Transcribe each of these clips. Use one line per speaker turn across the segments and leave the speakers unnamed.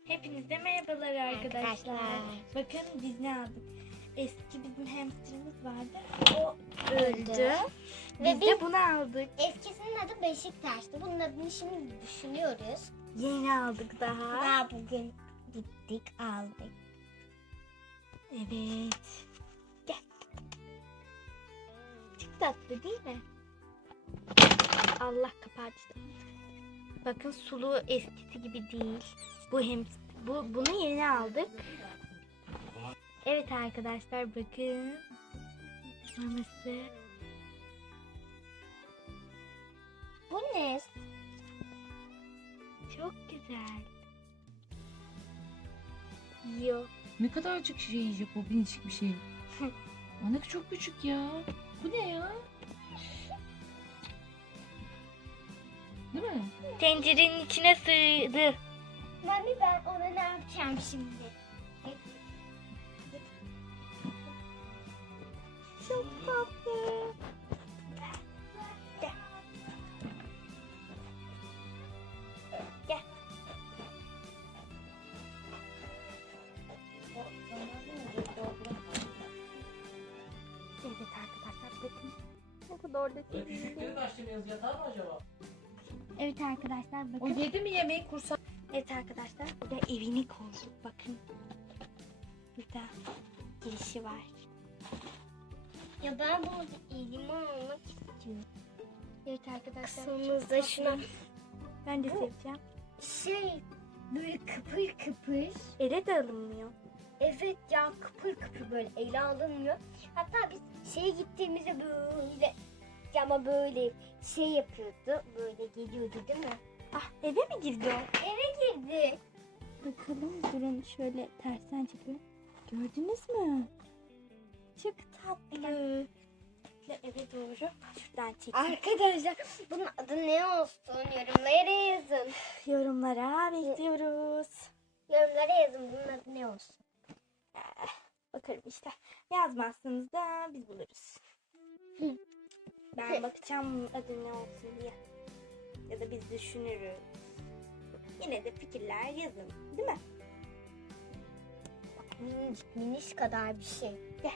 Hepinize merhabalar arkadaşlar.
Arkadaşlar.
Bakın biz ne aldık? Eski bizim hamsterımız vardı. O öldü. Biz de bunu aldık.
Eskisinin adı Beşiktaş'tı. Bunun adını şimdi düşünüyoruz.
Yeni aldık daha.
Daha bugün gittik aldık.
Evet. Gel. Çok tatlı değil mi? Allah kapı açtı. Bakın sulu eskisi gibi değil. Bunu yeni aldık. Evet arkadaşlar bakın. Maması.
Bu ne?
Çok güzel. Yiyor.
Ne kadarcık şey yiyecek o minicik bir şey. Ana çok küçük ya. Bu ne ya? Değil mi?
Tencerenin içine sığdı.
Mami ben ona ne yapacağım şimdi?
Çok tatlı. Gel. Gel. Evet arkadaşlar bakın. Ne kadar da
Küçükleri kaçtınız yatar mı acaba?
Evet arkadaşlar
O
bakın.
yedi mi yemeği kursa?
Evet arkadaşlar burada evini kurduk bakın. Burada girişi var.
Ya ben bunu elime almak istiyorum.
Evet arkadaşlar.
Kısmımızda şuna
Ben de seveceğim.
şey böyle kıpır kıpır.
Ele de alınmıyor.
Evet ya kıpır kıpır böyle ele alınmıyor. Hatta biz şeye gittiğimizde böyle ama böyle şey yapıyordu. Böyle geliyordu değil mi?
Ah eve mi girdi o?
Eve girdi.
Bakalım durun şöyle tersten çekelim. Gördünüz mü? Çok tatlı. Eve doğru şuradan çekeyim.
Arkadaşlar bunun adı ne olsun yorumlara yazın.
Yorumlara bekliyoruz.
Yorumlara yazın bunun adı ne olsun.
Bakarım işte. Yazmazsınız da biz buluruz. Ben bakacağım adı ne olsun diye. Ya da biz düşünürüz. Yine de fikirler yazın. Değil mi?
Minicik miniş kadar bir şey.
Gel.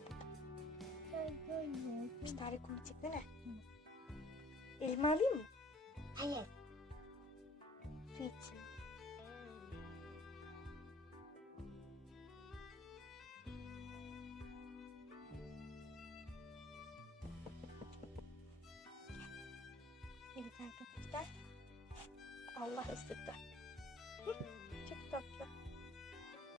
Bir tane kum çeksene. Elime alayım mı?
Hayır. Su için.
Evet arkadaşlar. Allah ısıttı.